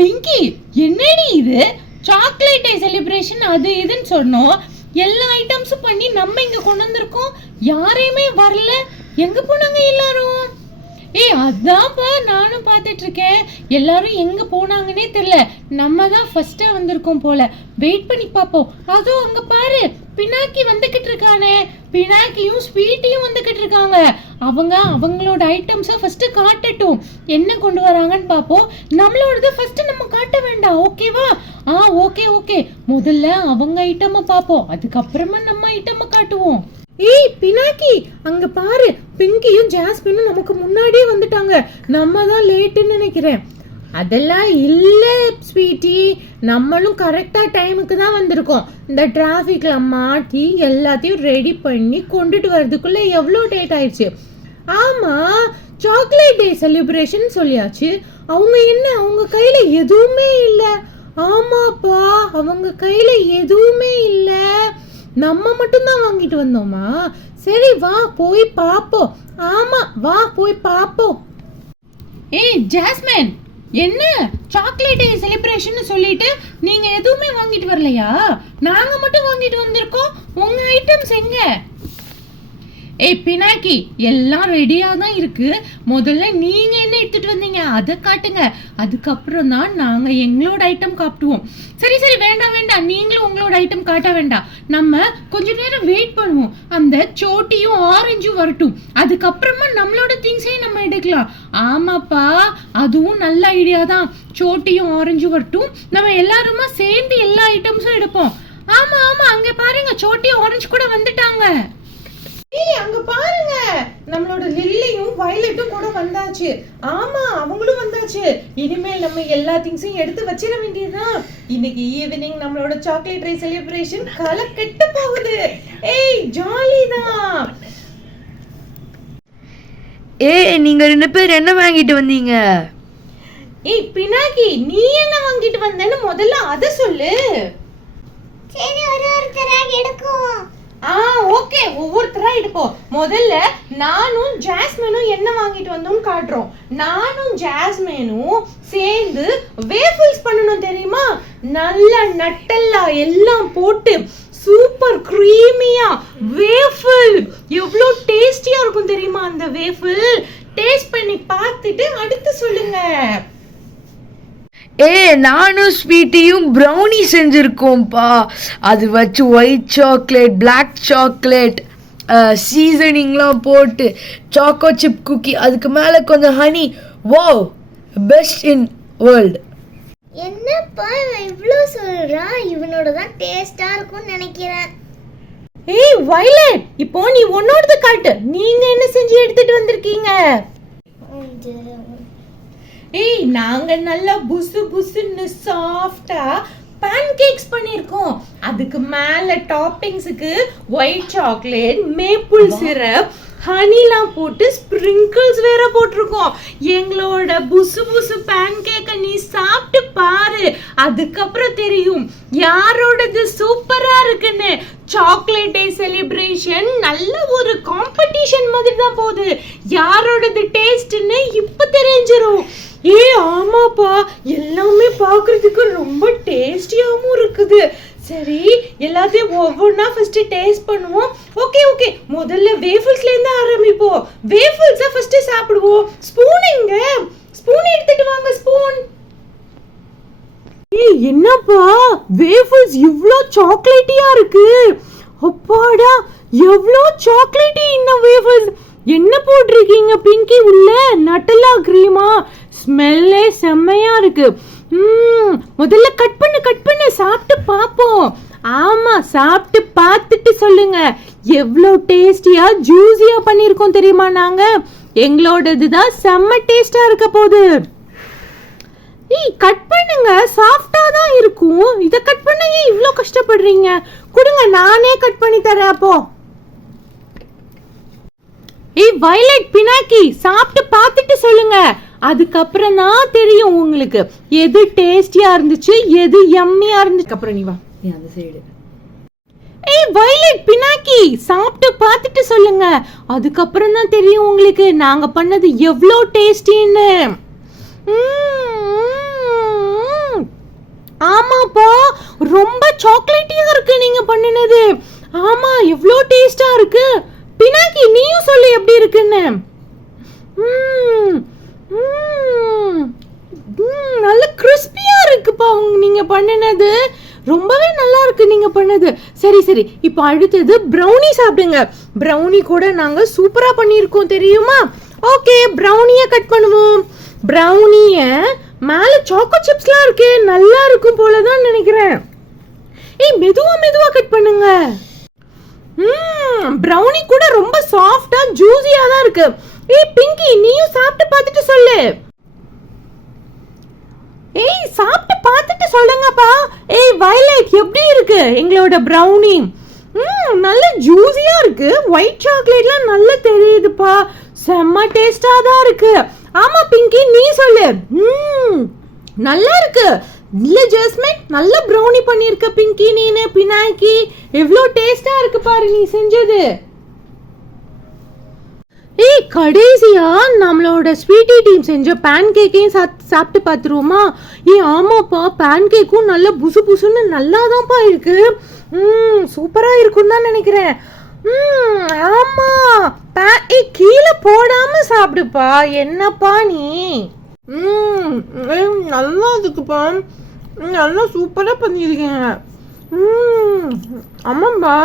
பிங்கி, என்னடி இது? Chocolate day celebration அது இதுன்னு சொன்னோம். எல்லா ஐட்டம்ஸும் பண்ணி நம்ம இங்க கொண்டு வந்திருக்கோம். யாரையுமே வரல. எங்க போனாங்க எல்லாரும்? அதான்ப்பா நானும் பார்த்துட்டு இருக்கேன். எல்லாரும் எங்க போனாங்கன்னே தெரியல. நம்ம தான் ஃபர்ஸ்டா வந்திருக்கோம் போல. வெயிட் பண்ணி பார்ப்போம். அதுவும் அங்க பாரு, பினாக்கி வந்துகிட்டு இருக்கானே. பினாக்கியும் ஸ்வீட்டியும் வந்துகிட்டு இருக்காங்க. அவங்களோட ஐட்டம்ஸை ஃபர்ஸ்ட் காட்டட்டும். என்ன கொண்டு வராங்கன்னு பார்ப்போம். நம்மளோடது ஃபர்ஸ்ட் நம்ம காட்ட வேண்டாம், ஓகேவா? Okay okay. முதல்ல அவங்க ஐட்டமை பார்ப்போம், அதுக்கப்புறமா நம்ம ஐட்டமை காட்டுவோம். பினாக்கி, அங்க பாரு, பிங்கியும் ஜாஸ்மினும் நமக்கு முன்னாடியே வந்துட்டாங்க. நம்ம தான் லேட்டுன்னு நினைக்கிறேன். அதெல்லாம் இல்ல ஸ்வீட்டி, நம்மளும் கரெக்டா டைமுக்கு தான் வந்திருக்கோம். இந்த டிராஃபிக்ல மாட்டி எல்லாத்தையும் ரெடி பண்ணி கொண்டுட்டு வர்றதுக்குள்ள எவ்வளோ டேட் ஆயிடுச்சு. ஆமா, சாக்லேட் டே செலிப்ரேஷன் சொல்லியாச்சு. அவங்க கையில எதுவுமே இல்ல. ஆமாப்பா, அவங்க கையில எதுவுமே இல்ல. நம்ம மட்டும்தான் வாங்கிட்டு வந்தோமா? சரி வா போய் பாப்போம். ஆமா வா போய் பாப்போம். ஜாஸ்மின், என்ன சாக்லேட் டே செலிப்ரேஷன் சொல்லிட்டு நீங்க எதுவுமே வாங்கிட்டு வரலையா? நாங்க மட்டும் வாங்கிட்டு வந்திருக்கோம். உங்க ஐட்டம்ஸ் எங்க? பினாக்கி, எல்லாம் ரெடியா தான் இருக்கு. முதல்ல நீங்க என்ன எடுத்துட்டு வந்தீங்க அதை காட்டுங்க. அதுக்கப்புறம் தான் நாங்க எங்களோட ஐட்டம் காட்டுவோம். சரி வேண்டாம், நீங்களும் உங்களோட ஐட்டம் காட்ட வேண்டாம். நம்ம கொஞ்ச நேரம் வெயிட் பண்ணுவோம். அந்த சோட்டியும் ஆரஞ்சும் வரட்டும், அதுக்கப்புறமா நம்மளோட திங்ஸையும் நம்ம எடுக்கலாம். ஆமாப்பா, அதுவும் நல்ல ஐடியா தான். சோட்டியும் ஆரஞ்சும் வரட்டும், நம்ம எல்லாருமா சேர்ந்து எல்லா ஐட்டம்ஸும் எடுப்போம். ஆமா அங்க பாருங்க, சோட்டியும் ஆரஞ்சு கூட வந்துட்டாங்க. அங்க பாருங்க, நம்மளோட லில்லியும் வயலட்டும் கூட வந்தாச்சு. ஆமா, அவங்களும் வந்தாச்சு. இனிமேல் நம்ம எல்லா திங்ஸையும் எடுத்து வச்சிட வேண்டியதுதான். இன்னைக்கு ஈவினிங் நம்மளோட சாக்லேட் டே செலிப்ரேஷன் களை கெட்ட போகுது. ஜாலி தான். நீங்க 2 பேர் என்ன வாங்கிட்டு வந்தீங்க? பினாக்கி, நீ என்ன வாங்கிட்டு வந்தேன்னு முதல்ல அத சொல்லு. சரி, ஒருத்தரா எடுக்கும். ஓகே, ஒவ்வொருத்தரா எடுப்போம். முதல்ல நானும் ஜாஸ்மினும் என்ன வாங்கிட்டு வந்தோம்னு காட்டுறோம். நானும் ஜாஸ்மினும் சேர்ந்து வேஃபிள்ஸ் பண்ணணும், தெரியுமா? நல்ல நட்டல்லா எல்லாம் போட்டு சூப்பர் கிரீமியா வேஃபிள். எவ்வளோ டேஸ்டியா இருக்கும் தெரியுமா அந்த வேஃபிள்? டேஸ்ட் பண்ணி பார்த்துட்டு அடுத்து சொல்லுங்க. நானும் ஸ்வீட்டியும் ப்ரௌனி செஞ்சிருக்கோம்ப்பா. அது வச்சு ஒயிட் சாக்லேட், பிளாக் சாக்லேட், சீசனிங்லாம் போட்டு சாக்கோ சிப் குக்கி, அதுக்கு மேலே கொஞ்சம் honey. Wow, best in world. என்னப்பா இவ்வளோ சொல்றா? இவனோட தான் டேஸ்டா இருக்கும்னு நினைக்கிறேன். வயலட், இப்போ நீ உன்னோடது காட்டு. நீங்க என்ன செஞ்சு எடுத்துட்டு வந்திருக்கீங்க? நாங்க நல்லா புசு புசுன்னு சாஃப்டா pancakes பண்ணிருக்கோம். அதுக்கு மேல டாப்பிங்ஸ்க்கு ஒயிட் சாக்லேட், மேப்பிள் சிரப், ஹனிலாம் போட்டு ஸ்ப்ரிங்கிள்ஸ் வேற போட்டிருக்கோம். எங்களோட புசு புசு பேன்கேக்கை நீ சாப்பிட்டு பாரு, அதுக்கப்புறம் தெரியும் யாரோடது சூப்பரா இருக்குன்னு. சாக்லேட் டே செலிப்ரேஷன் நல்ல ஒரு காம்படிஷன் மாதிரி தான் போகுது. யாரோடது டேஸ்ட்னு இப்ப தெரிஞ்சிரும். ஆமாப்பா, எல்லாமே பாக்குறதுக்கு ரொம்ப டேஸ்டியாவும் இருக்குது. சரி, எல்லாத்தையும் ஒவ்வொன்றா ஃபர்ஸ்ட் டேஸ்ட் பண்ணுவோம். ஓகே, முதல்ல வேஃபிள்ஸ்ல இருந்து ஆரம்பிப்போம். வேஃபிள்ஸை ஃபர்ஸ்ட் சாப்பிடுவோம். ஸ்பூன் எங்க? ஸ்பூன் எடுத்துட்டு வாங்க. ஸ்பூன். என்னப்பா, வேஃபிள்ஸ் இவ்ளோ சாக்லேட்டியா இருக்கு. அப்பாடா, எவ்ளோ சாக்லேட்டி இந்த வேஃபிள்ஸ். என்ன போட்டிருக்கீங்க பிங்கி உள்ள? நட்டல்லா கிரீமா? ஸ்மெல்லே செம்மையா இருக்கு. முதல்ல கட் பண்ணு சாப்பிட்டு பாப்போம். ஆமா, சாப்பிட்டு பார்த்துட்டு சொல்லுங்க எவ்வளோ டேஸ்டியா ஜூஸியா பண்ணிருக்கோம் தெரியுமா? நாங்க எங்களோடதுதான் செம்ம டேஸ்டா இருக்க போகுது. கட் பண்ணுங்க, சாஃப்டா தான் இருக்கும். இத கட் பண்ண இவ்ளோ கஷ்டப்படுறீங்க? கொடுங்க, நானே கட் பண்ணி தரேன். அப்போ வயலட், பினாக்கி, சாப்பிட்டு பார்த்துட்டு சொல்லுங்க. அதுக்கப்புறம் தான் தெரியும் உங்களுக்கு எது டேஸ்டியா இருந்துச்சு, எது யம்மியா இருந்துச்சு. அப்புறம் நீ வா அந்த சைடு. வயலட், பினாக்கி, சாப்பிட்டு பார்த்துட்டு சொல்லுங்க. அதுக்கப்புறம் தான் தெரியும் உங்களுக்கு நாங்க பண்ணது எவ்வளோ டேஸ்டின்னு. ஆமா எவ்வளோ டேஸ்டா இருக்கு. பினாக்கி நீயும் சொல்லு எப்படி இருக்குன்னு. நல்ல கிறிஸ்பியா இருக்குப்பா நீங்க பண்ணினது. ரொம்பவே நல்லா இருக்கு நீங்க பண்ணது. சரி சரி, இப்போ அடுத்தது ப்ரௌனி சாப்பிடுங்க. ப்ரௌனி கூட நாங்க சூப்பரா பண்ணியிருக்கோம் தெரியுமா? ஓகே, ப்ரௌனியை கட் பண்ணுவோம். ப்ரௌனிய மேல சாக்கோ சிப்ஸ்லாம் இருக்கு, நல்லா இருக்கும் போல தான் நினைக்கிறேன். ஏய் மெதுவா மெதுவா கட் பண்ணுங்க. ப்ரௌனி கூட ரொம்ப சாஃப்டா ஜூஸியா தான் இருக்கு. ஏய் பிங்கி நீயும் சாப்பிட்டு பார்த்துட்டு சொல்லு. ஏய் சாப்பிட்டு பார்த்துட்டு சொல்லுங்கப்பா. ஏய் வயலட் எப்படி இருக்கு எங்களோட ப்ரௌனி? நல்ல ஜூஸியா இருக்கு. ஒயிட் சாக்லேட்லாம் நல்லா தெரியுதுப்பா. செம்ம டேஸ்டா தான் இருக்கு. ஆமா பிங்கி நீ சொல்லு. நல்லா இருக்கு. இல்ல ஜாஸ்மின் நல்ல ப்ரௌனி பண்ணிருக்க பிங்கி நீனு. பினாக்கி எவ்வளோ டேஸ்டா இருக்கு பாரு நீ செஞ்சது. ஏய் கடைசியா நம்மளோட ஸ்வீட்டி டீம் செஞ்ச பேன் கேக்கையும் சாப்பிட்டு பார்த்துருவோமா? ஏய் ஆமாப்பா, பேன் கேக்கும் நல்ல புசு புசுன்னு நல்லா தான்ப்பா இருக்கு. சூப்பரா இருக்குன்னு தான் நினைக்கிறேன். ஆமா கீழே போடாம சாப்பிடுப்பா. என்னப்பா நீ? நல்லா இருக்குப்பா, நல்லா சூப்பரா பண்ணிருக்கீங்க. ஆமாம்பா.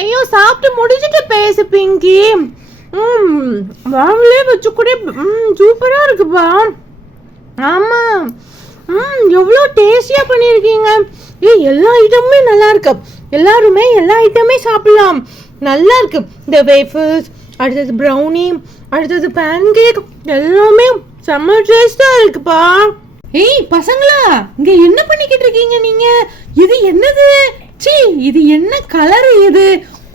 ஐயோ சாப்பிட்டு முடிச்சுட்டு பேசு பிங்கி. வாங்கலே வச்சு கூட சூப்பரா இருக்குப்பா. ஆமா எவ்வளோ டேஸ்டியா பண்ணிருக்கீங்க. ஏய் எல்லா ஐட்டமுமே நல்லா இருக்கு. எல்லாருமே எல்லா ஐட்டமே சாப்பிடலாம். நல்லா இருக்கு. இந்த வேஃபர்ஸ், அடுத்தது ப்ரௌனி, அடுத்தது பேன்கேக் எல்லாமே செம்ம டேஸ்டா இருக்குப்பா. ஏய் பசங்களா, இங்க என்ன பண்ணிக்கிட்டு இருக்கீங்க நீங்க? இது என்னது? சீ, இது என்ன கலர்? இது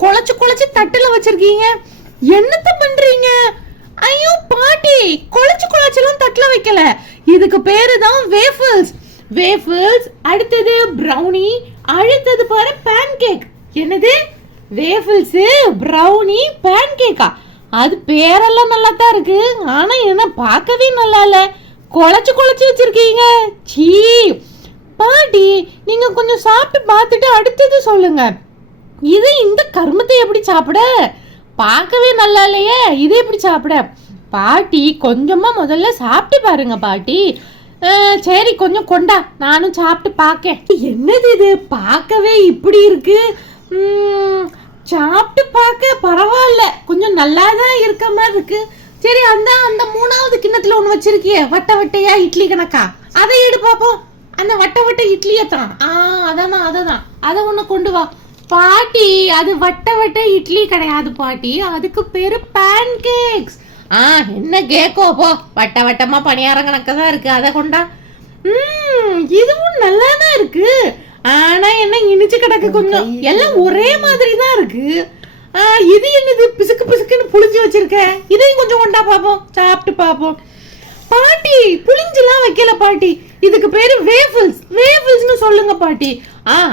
குழச்சு குழச்சு தட்டுல வச்சிருக்கீங்க. என்னத்த பண்றீங்க? ஐயோ பாட்டி, குழச்சு குழச்செல்லாம் தட்டுல வைக்கல. இதுக்கு பேரு தான் வேஃபர்ஸ். வேஃபர்ஸ், அடுத்தது ப்ரௌனி, அடுத்தது பாரு பேன்கேக். என்னது? வேஃபல்ஸ், ப்ரௌனி, பேன்கேக்கா? அது பேரெல்லாம் நல்லா தான் இருக்கு, ஆனா என்ன பார்க்கவே நல்லா இல்ல. குழச்சு குழச்சு வச்சிருக்கீங்க. சீ பாட்டி, நீங்க கொஞ்சம் சாப்பிட்டு பார்த்துட்டு அடுத்தது சொல்லுங்க. இது இந்த கருமத்தை எப்படி சாப்பிட? பார்க்கவே நல்லா இல்லையே, இது எப்படி சாப்பிட? பாட்டி கொஞ்சமா முதல்ல சாப்பிட்டு பாருங்க பாட்டி. சரி கொஞ்சம் கொண்டா, நானும் சாப்பிட்டு பார்க்கேன். என்னது இது பார்க்கவே இப்படி இருக்கு? சாப்பிட்டு பார்க்க பரவாயில்ல, கொஞ்சம் நல்லா தான் இருக்க மாதிரி இருக்கு. சரி அந்த மூணாவது கிண்ணத்துல ஒண்ணு வச்சிருக்கிய வட்ட வட்டையா இட்லி கணக்கா, அதை எடு பாப்போம். அந்த வட்ட வட்ட இட்லியை தான். அதான் அதை ஒண்ணு கொண்டு வா பாட்டி. அது வட்ட வட்ட இட்லி கிடையாது பாட்டி, அதுக்கு பேரு பேன் கேக்ஸ். என்ன கேக்கோ போ, வட்ட வட்டமா பணியாரம் கணக்கதான் இருக்கு, அதை கொண்டா. இதுவும் நல்லா தான் இருக்கு, ஆனா என்ன இனிச்சு கிடக்கு கொஞ்சம். எல்லாம் ஒரே மாதிரி தான் இருக்கு. இது என்னது பிசுக்கு பிசுக்குன்னு புளிஞ்சு வச்சிருக்க? இதையும் கொஞ்சம் கொண்டா பாப்போம், சாப்பிட்டு பாப்போம். பாட்டி புளிஞ்செல்லாம் வைக்கல பாட்டி, இதுக்கு பேரு வேஃபல்ஸ். வேஃபல்ஸ்னு சொல்லுங்க பாட்டி.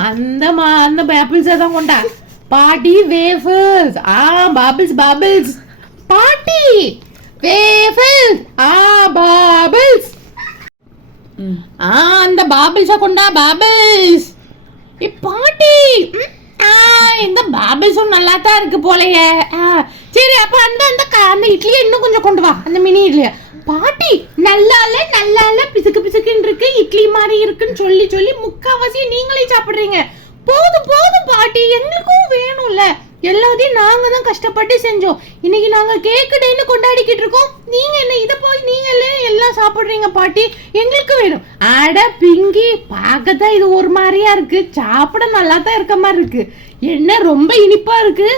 அந்த பேப்பிள்ஸ் தான் கொண்டா பாட்டி. வேஃபல்ஸ், பாபிள்ஸ் பாபிள்ஸ் பாட்டி. Waffles, baubles. அந்த பாபிள்ஸ கொண்டா, பாபிள்ஸ். பாட்டி இந்த பாபிள்ஸும் நல்லா தான் இருக்கு போலயே. சரி அப்ப அந்த இட்லியை இன்னும் கொஞ்சம் கொண்டு வா, அந்த மினி இட்லிய. பாட்டி நல்லா இல்ல பிசுக்கு பிசுக்குன்னு இருக்கு, இட்லி மாதிரி இருக்குன்னு சொல்லி சொல்லி முக்காவாசி நீங்களே சாப்பிடுறீங்க. போதும் போதும் பாட்டி, எங்களுக்கும் வேணும்ல. எல்லாத்தையும் நாங்க தான் கஷ்டப்பட்டு செஞ்சோம். இன்னைக்கு நாங்க கேக் டேன்னு கொண்டாடிக்கிட்டு இருக்கோம். நீங்க என்ன இதை போய் நீங்களே எல்லாம் சாப்பிடுறீங்க பாட்டி, எங்களுக்கு வேணும். அட பிங்கி, பார்க்கத்தான் இது ஒரு மாதிரியா இருக்கு, சாப்பிட நல்லா தான் இருக்க மாதிரி இருக்கு. என்ன ரொம்ப இனிப்பா இருக்கு.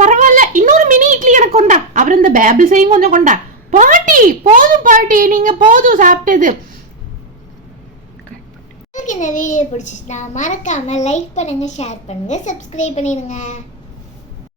பரவாயில்ல, இன்னொரு மினி இட்லி எனக்கு கொண்டா, அப்புறம் இந்த பேபிள்ஸையும் கொஞ்சம் கொண்டா. பாட்டி போதும் பாட்டி, நீங்க போதும் சாப்பிட்டது. இந்த வீடியோ பிடிச்சிச்சுன்னா மறக்காம லைக் பண்ணுங்க, ஷேர் பண்ணுங்க, சப்ஸ்கிரைப் பண்ணிடுங்க.